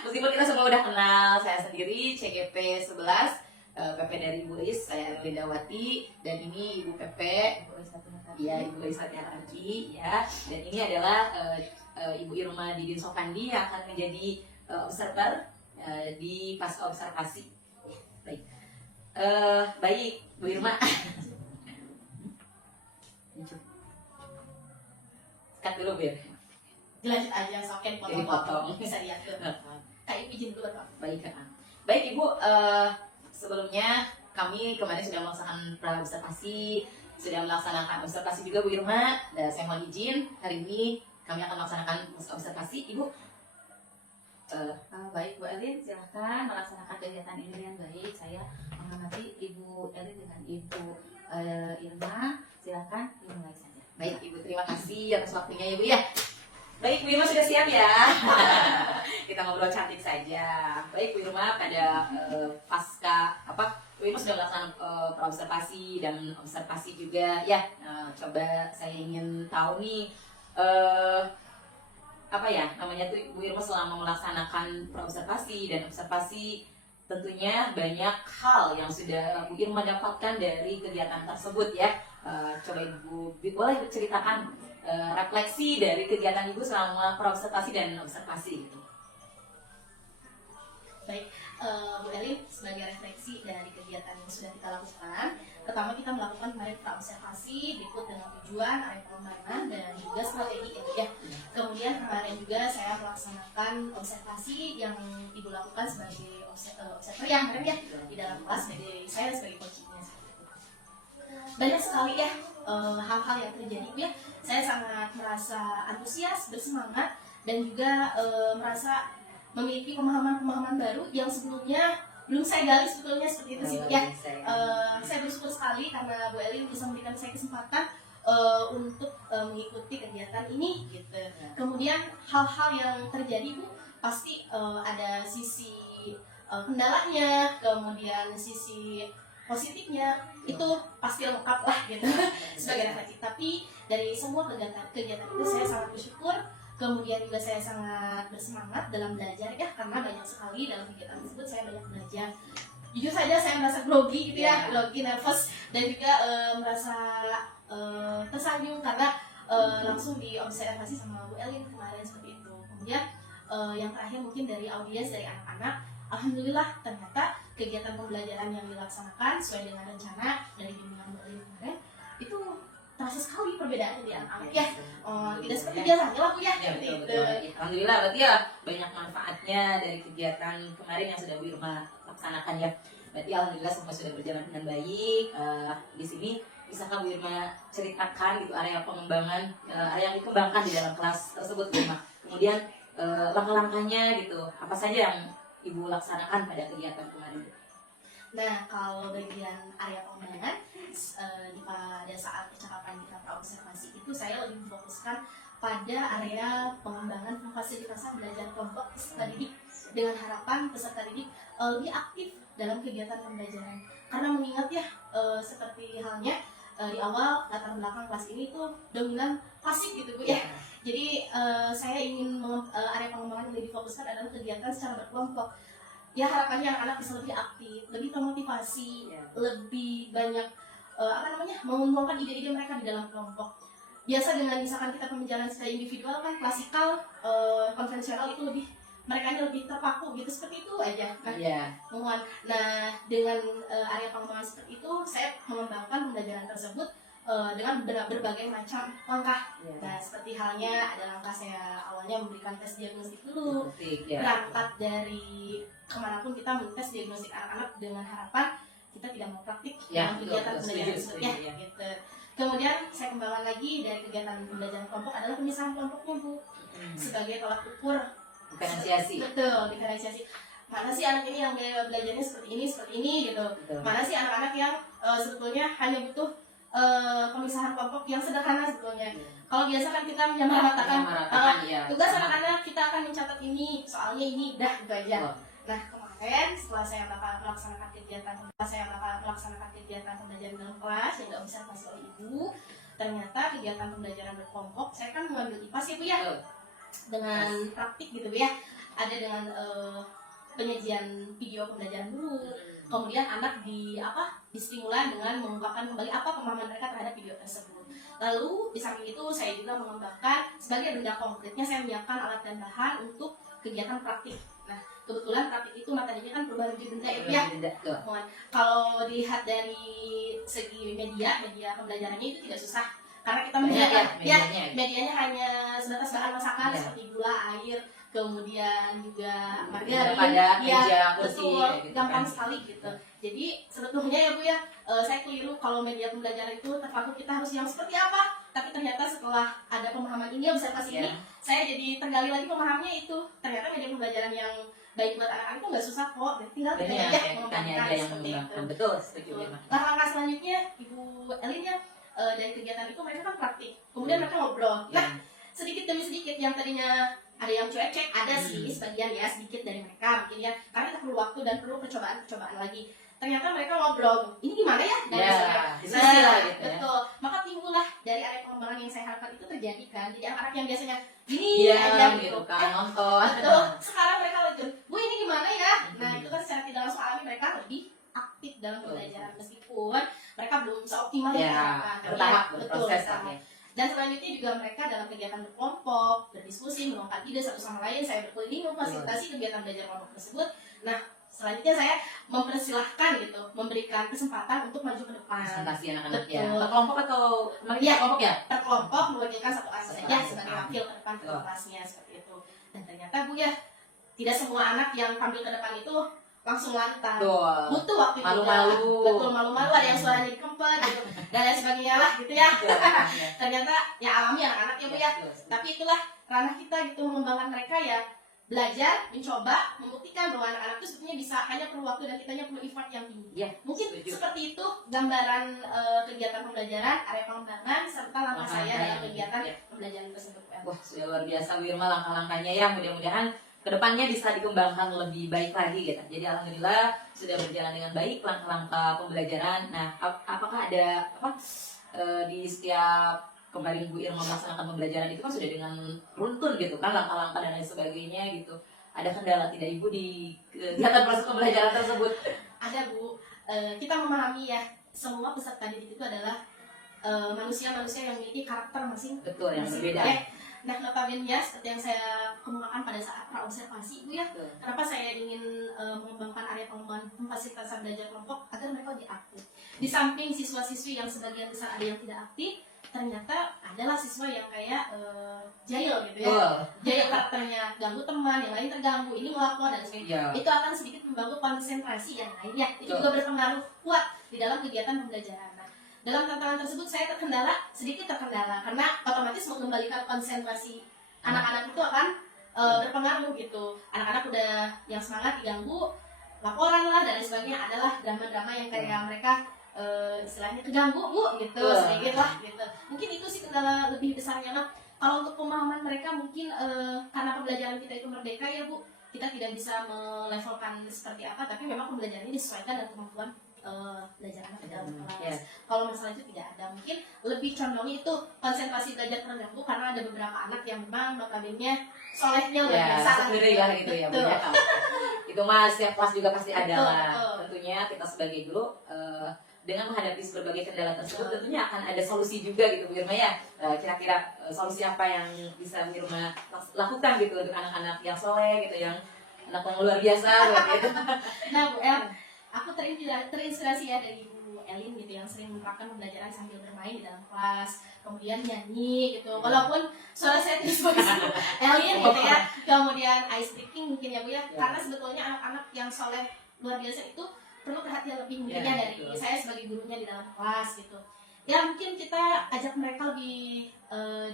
Meskipun kita semua udah kenal, saya sendiri CGP 11. Pepe dari Ibu Is, saya Erlindawati, dan ini Ibu Pepe, ya Ibu Is Arji, ya, dan ini adalah Ibu Irma Didin Sopandi yang akan menjadi observer di pasca observasi. Baik, baik Bu Irma. Cut dulu Bu. Dilanjut aja soken Jadi potong-potong potong. bisa diatur. Kayak izin dulu Pak. Baik, baik Ibu. Sebelumnya kami kemarin sudah melaksanakan observasi, sudah melaksanakan observasi juga Bu Irma. Dan saya mohon izin hari ini kami akan melaksanakan observasi. Ibu, Baik Bu Elin, silahkan melaksanakan kegiatan ini dengan baik. Saya mengamati Ibu Elin dengan Ibu Irma. Silahkan dimulai saja. baik Ibu, terima kasih atas waktunya ya Bu ya. Baik Bu Irma sudah siap ya. Kita ngobrol cantik saja. Baik Bu Irma, pada pasca Bu Irma sudah melaksanakan praobservasi dan observasi juga ya. Coba saya ingin tahu nih namanya tuh Bu Irma selama melaksanakan praobservasi dan observasi, tentunya banyak hal yang sudah Bu Irma dapatkan dari kegiatan tersebut ya. Coba Ibu boleh ceritakan refleksi dari kegiatan Ibu selama praobservasi dan observasi gitu. Baik, Bu Elin, sebagai refleksi dari kegiatan yang sudah kita lakukan, pertama kita melakukan kemarin praobservasi berikut dengan tujuan, area pengembangan, dan juga strategi itu ya. Kemudian kemarin juga saya melaksanakan observasi yang Ibu lakukan sebagai observer yang kemarin ya di dalam kelas sebagai saya sebagai coachingnya. Banyak sekali ya hal-hal yang terjadi ya. Saya sangat merasa antusias, bersemangat, dan juga merasa memiliki pemahaman-pemahaman baru yang sebelumnya belum saya gali sebetulnya seperti itu sih ya. Saya bersyukur sekali karena Bu Elin bisa memberikan saya kesempatan untuk mengikuti kegiatan ini gitu. Kemudian hal-hal yang terjadi Bu pasti ada sisi kendalanya, kemudian sisi positifnya itu pasti lengkap lah gitu sebagai refleksi. Tapi dari semua kegiatan itu saya sangat bersyukur. Kemudian juga saya sangat bersemangat dalam belajar ya, karena banyak sekali dalam kegiatan tersebut saya banyak belajar. Jujur saja saya merasa grogi gitu ya, grogi, nervous, dan juga merasa tersanjung karena langsung diobservasi sama Bu Elin kemarin seperti itu. Kemudian yang terakhir mungkin dari audiens, dari anak-anak, alhamdulillah ternyata kegiatan pembelajaran yang dilaksanakan sesuai dengan rencana dari bimbingan Bu Elin kemarin itu terasa sekali perbedaan di anak-anak ya. Tidak seperti biasanya lah Bu ya. Ya, betul. Alhamdulillah berarti ya banyak manfaatnya dari kegiatan kemarin yang sudah Bu Irma laksanakan ya. Berarti alhamdulillah semua sudah berjalan dengan baik. Di sini bisakah Bu Irma ceritakan gitu area pengembangan, area yang dikembangkan di dalam kelas tersebut Bu Irma. Kemudian langkah-langkahnya gitu, apa saja yang Ibu laksanakan pada kegiatan kemarin? Nah, kalau bagian area pengembangan pada saat percakapan kita praobservasi itu saya lebih memfokuskan pada area pengembangan fasilitasan belajar kelompok peserta didik dengan harapan peserta didik lebih aktif dalam kegiatan pembelajaran. Karena mengingat ya seperti halnya di awal latar belakang kelas ini tuh dominan klasik gitu Bu ya. Jadi saya ingin area pengembangan yang lebih difokuskan adalah kegiatan secara berkelompok. Ya harapannya anak-anak bisa lebih aktif, lebih termotivasi, lebih banyak mengumpulkan ide-ide mereka di dalam kelompok. Biasa dengan misalkan kita pembelajaran secara individual kan klasikal, konvensional itu mereka lebih terpaku gitu, seperti itu aja kan. Nah dengan area pengembangan seperti itu saya mengembangkan pembelajaran tersebut dengan berbagai macam langkah. Ya. Nah, seperti halnya ada langkah saya awalnya memberikan tes diagnostik dulu, Ya. berangkat dari kemanapun kita tes diagnostik anak-anak dengan harapan kita tidak mau praktik Ya, dalam kegiatan betul, pembelajaran setuju, tersebut ya, setuju, ya. gitu. Kemudian saya kembangkan lagi dari kegiatan pembelajaran kelompok adalah pemisahan kelompoknya Bu, sebagai tolak ukur. Diferensiasi. Betul, diferensiasi. Mana sih anak ini yang belajarnya seperti ini gitu. Betul. Mana sih anak-anak yang sebetulnya hanya butuh pemisahan kelompok yang sederhana sebetulnya. Kalau biasa kan kita menyamaratakan ya. tugas anak-anak, kita akan mencatat ini, soalnya ini, dah gitu aja. Oh. Nah, kemarin setelah saya melaksanakan kegiatan pembelajaran dalam kelas yang diobservasi oleh ibu, ternyata kegiatan pembelajaran berkelompok, saya kan mengambil IPA sih Bu ya, Betul. dengan praktik gitu Bu ya, ada dengan penyajian video pembelajaran dulu, kemudian anak distimulan dengan mengungkapkan kembali apa pemahaman mereka terhadap video tersebut. Lalu di samping itu saya juga mengembangkan sebagai benda konkretnya, saya menyiapkan alat dan bahan untuk kegiatan praktik. Nah, kebetulan praktik itu materinya kan perubahan benda ya. Kalau dilihat dari segi media pembelajarannya itu tidak susah, karena kita menyediakan medianya hanya sebatas bahan masakan seperti gula, air, kemudian juga margarin, meja, kursi, betul, gitu gampang kan. sekali gitu. Jadi sebetulnya ya Bu ya, saya keliru kalau media pembelajaran itu terpaku kita harus yang seperti apa. Tapi ternyata setelah ada pemahaman ini, observasi ini, saya jadi tergali lagi pemahamannya itu. Ternyata media pembelajaran yang baik buat anak-anak itu nggak susah kok, tinggal kita aja mengembangkan seperti itu. Betul, setuju. Nah, langkah selanjutnya Ibu Elin ya, dari kegiatan itu mereka kan praktik, kemudian mereka ngobrol. Nah, sedikit demi sedikit yang tadinya ada yang cuek-cuek, ada sih sebagian ya, sedikit dari mereka mungkin ya, karena kita perlu waktu dan perlu percobaan lagi. Ternyata mereka ngobrol, ini gimana ya? Diskusi lah gitu ya. Betul. Maka timbullah dari area pengembangan yang saya harapkan itu terjadi kan. Jadi anak-anak yang biasanya gini aja gitu kan, nonton. Betul. Sekarang mereka lanjut, Bu ini gimana ya? Nah itu kan secara tidak langsung alami mereka lebih aktif dalam pembelajaran meskipun mereka belum seoptimal yang diharapkan. Bertahap, Betul. berproses. Dan selanjutnya juga mereka dalam kegiatan berkelompok, berdiskusi, menuangkan ide satu sama lain. Saya berkeliling memfasilitasi kegiatan belajar kelompok tersebut. Nah, selanjutnya saya mempersilahkan gitu, memberikan kesempatan untuk maju ke depan. Presentasi anak-anak Betul. ya. Kelompok atau kelompok ya? Per kelompok mewakilkan satu anak saja sebagai wakil ke depan ke kelasnya seperti itu. Dan ternyata Bu ya, tidak semua anak yang tampil ke depan itu langsung lantang. Butuh waktu malu-malu. Betul, malu-malu, ada yang suaranya dikempet gitu, dan lain sebagainya lah gitu ya. Ternyata ya alami anak-anak ya Bu ya. Tapi itulah ranah kita gitu, mengembangkan mereka ya, belajar, mencoba, membuktikan bahwa anak-anak itu sebetulnya bisa, hanya perlu waktu dan kitanya perlu effort yang tinggi. Ya, mungkin seperti itu gambaran kegiatan pembelajaran, area pengembangan serta langkah saya dalam kegiatan pembelajaran tersebut. Wah, sudah luar biasa Bu Irma langkah-langkahnya ya, mudah-mudahan kedepannya bisa dikembangkan lebih baik lagi gitu. Jadi alhamdulillah sudah berjalan dengan baik langkah-langkah pembelajaran. Nah, apakah ada di setiap kemarin Bu Irma melaksanakan pembelajaran itu kan sudah dengan runtun gitu kan, langkah-langkah dan lain sebagainya gitu. Ada kendala tidak Ibu di kegiatan proses pembelajaran tersebut? Ada Bu, kita memahami ya, semua peserta didik itu adalah manusia-manusia yang memiliki karakter masing. Betul, yang berbeda. Nah, notabene ya, seperti yang saya kemukakan pada saat pra-observasi Bu ya, kenapa saya ingin mengembangkan area pengembangan memfasilitasi belajar kelompok agar mereka lebih aktif. Di samping siswa-siswi yang sebagian besar ada yang tidak aktif, ternyata adalah siswa yang kayak jahil gitu ya, jahil karakternya, ganggu teman, yang lain terganggu, ini melakukan dan sebagainya. Itu akan sedikit mengganggu konsentrasi yang lainnya. Itu juga berpengaruh kuat di dalam kegiatan pembelajaran. Nah, dalam tantangan tersebut saya sedikit terkendala karena otomatis mengembalikan konsentrasi anak-anak itu akan berpengaruh gitu. Anak-anak udah yang semangat diganggu, laporan lah dan sebagainya, adalah drama-drama yang kayak mereka istilahnya keganggu Bu gitu, sedikit lah gitu. Mungkin itu sih kendala lebih besarnya. Nah, kalau untuk pemahaman mereka mungkin karena pembelajaran kita itu merdeka ya Bu, kita tidak bisa melevelkan seperti apa, tapi memang pembelajaran ini disesuaikan dengan kemampuan belajar anak di dalam kelas. Kalau masalah itu tidak ada, mungkin lebih condong itu konsentrasi belajar terganggu karena ada beberapa anak yang memang notabene solehnya luar biasa lah gitu ya Bu ya. Itu mas setiap kelas juga pasti ada lah. Tentunya kita sebagai guru dengan menghadapi berbagai kendala tersebut tentunya akan ada solusi juga gitu Bu Irma ya. Kira-kira solusi apa yang bisa Bu Irma lakukan gitu untuk anak-anak yang soleh gitu, yang anak yang luar biasa gitu. Nah Bu El, aku terinspirasi ya dari Bu Elin gitu yang sering menerapkan pembelajaran sambil bermain di dalam kelas, kemudian nyanyi gitu. Walaupun suara saya tidak sebagus Elin gitu ya. Kemudian ice breaking mungkin ya Bu ya. Karena sebetulnya anak-anak yang soleh luar biasa itu perlu perhatian lebih mungkin ya dari saya sebagai gurunya di dalam kelas gitu. Ya mungkin kita ajak mereka lebih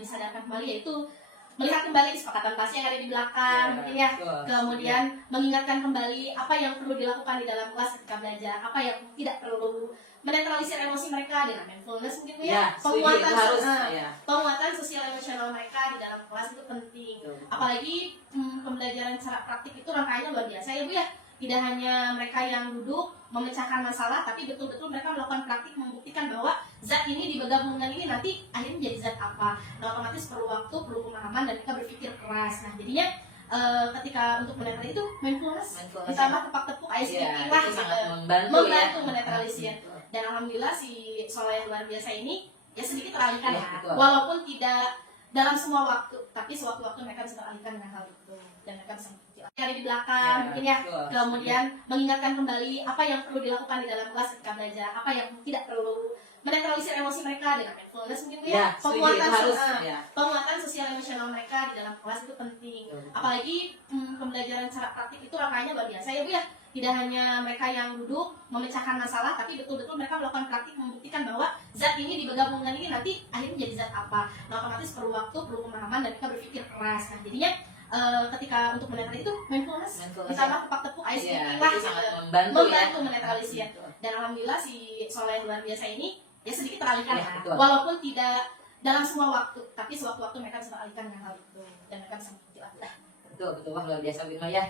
disadarkan kembali, yaitu melihat kembali kesepakatan kelas yang ada di belakang mungkin ya. Kemudian mengingatkan kembali apa yang perlu dilakukan di dalam kelas ketika belajar, apa yang tidak perlu, menetralisir emosi mereka dengan mindfulness mungkin Bu ya. Penguatan sosial emosional mereka di dalam kelas itu penting. Apalagi pembelajaran secara praktik itu rangkaiannya luar biasa ya Bu ya. Tidak hanya mereka yang duduk memecahkan masalah, tapi betul-betul mereka melakukan praktik membuktikan bahwa zat ini digabungkan ini nanti akhirnya menjadi zat apa. Nah, otomatis perlu waktu, perlu pemahaman, dan kita berpikir keras. Nah, jadinya ketika untuk menetralisir itu mindfulness ditambah tepak-tepuk ice breaking lah gitu, membantu menetralisir. Dan alhamdulillah si Soleh yang luar biasa ini ya sedikit teralihkan ya, walaupun tidak dalam semua waktu, tapi sewaktu-waktu mereka bisa teralihkan dengan hal itu dan mereka bisa ada di belakang mungkin ya. Kemudian mengingatkan kembali apa yang perlu dilakukan di dalam kelas ketika belajar, apa yang tidak perlu, menetralisir emosi mereka dengan mindfulness mungkin ya. Penguatan sosial emosional mereka di dalam kelas itu penting. Apalagi pembelajaran secara praktik itu rangkaiannya luar biasa ya Bu ya. Tidak hanya mereka yang duduk memecahkan masalah, tapi betul-betul mereka melakukan praktik membuktikan bahwa zat ini digabungkan ini nanti akhirnya menjadi zat apa. Nah, otomatis perlu waktu, perlu pemahaman, dan kita berpikir keras. Nah, jadinya ketika untuk menetralisir itu mindfulness ditambah tepak-tepuk ice breaking lah gitu, membantu menetralisir. Dan alhamdulillah si Soleh yang luar biasa ini ya sedikit teralihkan ya, walaupun tidak dalam semua waktu, tapi sewaktu-waktu mereka bisa teralihkan dengan hal itu dan mereka bisa mengerti lah. Betul, wah luar biasa Bu Irma ya.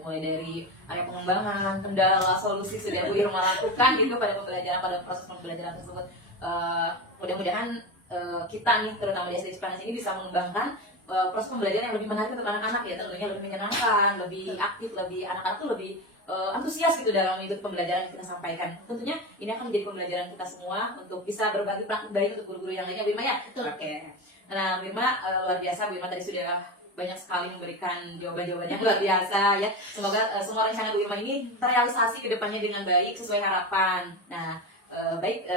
Mulai dari area pengembangan, kendala, solusi sudah Bu Irma lakukan gitu pada proses pembelajaran tersebut. Mudah-mudahan kita nih, terutama di SD Cipanas ini, bisa mengembangkan proses pembelajaran yang lebih menarik untuk anak-anak ya, tentunya lebih menyenangkan, lebih aktif, anak-anak tuh lebih antusias gitu dalam ikut pembelajaran yang kita sampaikan. Tentunya ini akan menjadi pembelajaran kita semua untuk bisa berbagi praktik baik untuk guru-guru yang lainnya Bu Irma ya. Oke. Nah Bu Irma luar biasa, Bu Irma tadi sudah banyak sekali memberikan jawaban-jawaban yang luar biasa ya. Semoga semua rencana Bu Irma ini terrealisasi ke depannya dengan baik sesuai harapan. Nah,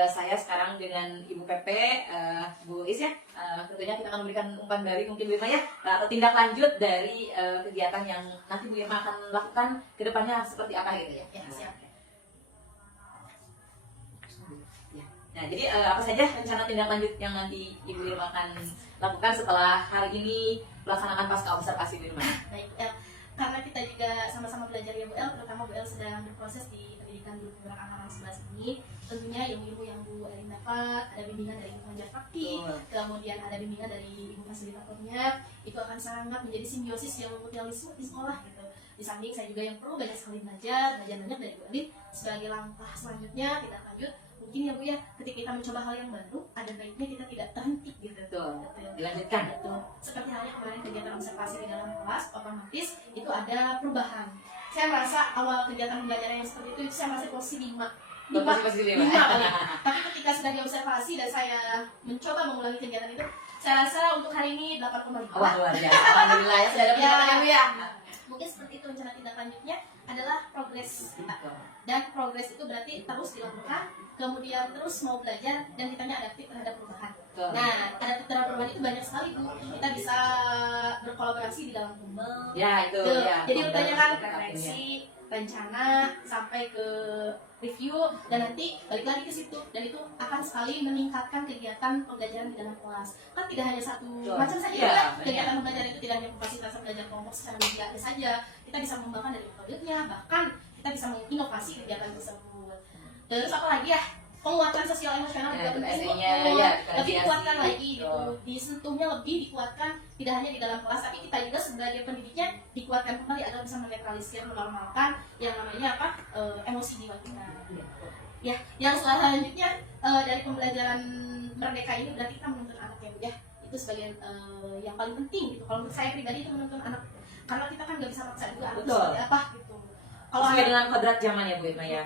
saya sekarang dengan Ibu Pepe, Bu Is ya, tentunya kita akan memberikan umpan balik mungkin Bu Irma ya, atau tindak lanjut dari kegiatan yang nanti Bu Irma akan lakukan ke depannya seperti apa gitu ya. Siap. Nah, jadi apa saja rencana tindak lanjut yang nanti Ibu Irma akan lakukan setelah hari ini melaksanakan pasca observasi Bu Irma? Baik, karena kita juga sama-sama belajar ya Bu El, terutama Bu El sedang berproses di pendidikan guru penggerak anak-anak 11 ini. Tentunya ilmu-ilmu yang Bu Elin dapat, ada bimbingan dari Ibu Pengajar Fakti, kemudian ada bimbingan dari Ibu Fasilitatornya, itu akan sangat menjadi simbiosis yang mutualisme di sekolah gitu. Di samping saya juga yang perlu banyak sekali belajar banyak dari Bu Elin. Sebagai langkah selanjutnya tidak lanjut, mungkin ya Bu ya, ketika kita mencoba hal yang baru, ada baiknya kita tidak terhenti gitu. Dilanjutkan. Betul. Seperti halnya kemarin kegiatan observasi di dalam kelas, otomatis itu ada perubahan. Saya merasa awal kegiatan pembelajaran yang seperti itu saya masih posisi 5 kali. Tapi ketika sudah diobservasi dan saya mencoba mengulangi kegiatan itu, saya rasa untuk hari ini 8,5. Wah, luar biasa. Alhamdulillah ya, sudah ada peningkatan ya. Mungkin seperti itu rencana tindak lanjutnya adalah progres kita. Dan progres itu berarti terus dilakukan, kemudian terus mau belajar, dan kitanya adaptif terhadap perubahan. Nah, adaptif terhadap perubahan itu banyak sekali Bu. Kita bisa berkolaborasi di dalam kumpul. Ya, itu ya. Jadi rutenya kan referensi, rencana, sampai ke review, dan nanti balik lagi ke situ. Dan itu akan sekali meningkatkan kegiatan pembelajaran di dalam kelas. Kan tidak hanya satu macam saja ya, kegiatan pembelajaran itu tidak hanya kapasitas belajar kelompok secara biasa saja. Kita bisa mengembangkan dari metodenya, bahkan kita bisa menginovasi kegiatan tersebut. Terus apa lagi ya? Penguatan sosial emosional juga penting, lebih dikuatkan lagi gitu, disentuhnya lebih dikuatkan, tidak hanya di dalam kelas, tapi kita juga sebagai pendidiknya dikuatkan kembali agar bisa menetralisir, menormalkan yang namanya emosi jiwa kita. Ya, yang selanjutnya dari pembelajaran merdeka ini berarti kita menuntun anak ya, itu sebagai yang paling penting gitu. Kalau menurut saya pribadi itu menuntun anak, karena kita kan nggak bisa maksa juga anak seperti apa gitu. Kalau sesuai dengan kodrat zaman ya Bu Irma ya.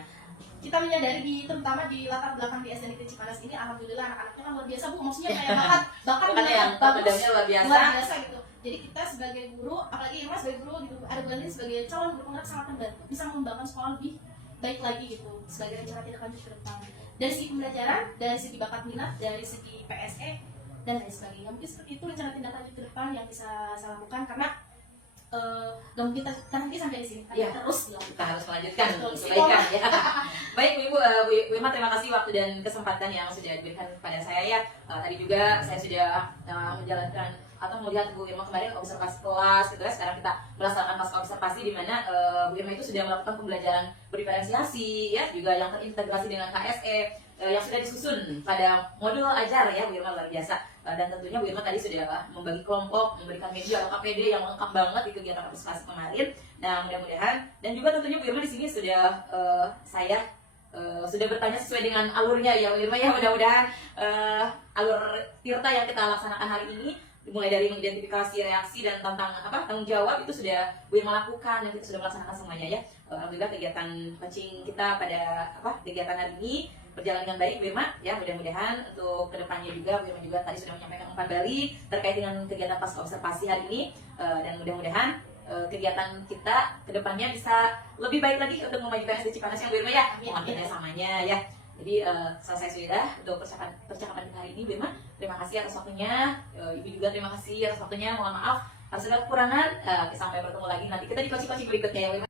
Kita menyadari terutama di latar belakang di SD Negeri Cipanas ini, alhamdulillah anak-anaknya kan luar biasa Bu, maksudnya kayak bahkan yang bagus, luar biasa gitu. Jadi kita sebagai guru, apalagi Irma sebagai guru gitu, ada Bu Elin sebagai calon guru penggerak sangat membantu bisa mengembangkan sekolah lebih baik lagi gitu sebagai rencana tindak lanjut ke depan. dari segi pembelajaran, dari segi bakat minat, dari segi PSE dan lain sebagainya. Mungkin seperti itu rencana tindak lanjut ke depan yang bisa saya lakukan, karena gak mungkin kita nanti sampai di sini, Iya. terus Kita harus melanjutkan Betul. kebaikan ya. Baik Bu Ibu, Bu Irma, terima kasih waktu dan kesempatan yang sudah diberikan kepada saya ya. Tadi juga saya sudah menjalankan atau melihat Bu Irma kemarin observasi kelas gitu ya. Sekarang kita melaksanakan pasca observasi di mana Bu Irma itu sudah melakukan pembelajaran berdiferensiasi ya, juga yang terintegrasi dengan KSE yang sudah disusun pada modul ajar ya. Bu Irma luar biasa. Dan tentunya Bu Irma tadi sudah membagi kelompok, memberikan media atau KPD yang lengkap banget di kegiatan observasi kemarin. Nah, mudah-mudahan dan juga tentunya Bu Irma di sini sudah saya sudah bertanya sesuai dengan alurnya ya Bu Irma ya. Mudah-mudahan alur Tirta yang kita laksanakan hari ini, mulai dari mengidentifikasi reaksi dan tanggung jawab, itu sudah Bu Irma lakukan dan kita sudah melaksanakan semuanya ya. Alhamdulillah kegiatan coaching kita pada kegiatan hari ini berjalan dengan baik Bu Irma ya. Mudah-mudahan untuk kedepannya juga Bu Irma juga tadi sudah menyampaikan umpan balik terkait dengan kegiatan pasca observasi hari ini, dan mudah-mudahan kegiatan kita kedepannya bisa lebih baik lagi untuk memajukan SD Cipanas yang Bu Irma ya. Mohon kerjasamanya ya. Jadi selesai sudah untuk percakapan kita hari ini Bu Irma. Terima kasih atas waktunya. Ibu juga terima kasih atas waktunya. Mohon maaf harus ada kekurangan. Sampai bertemu lagi nanti kita di coaching berikutnya ya Bu Irma.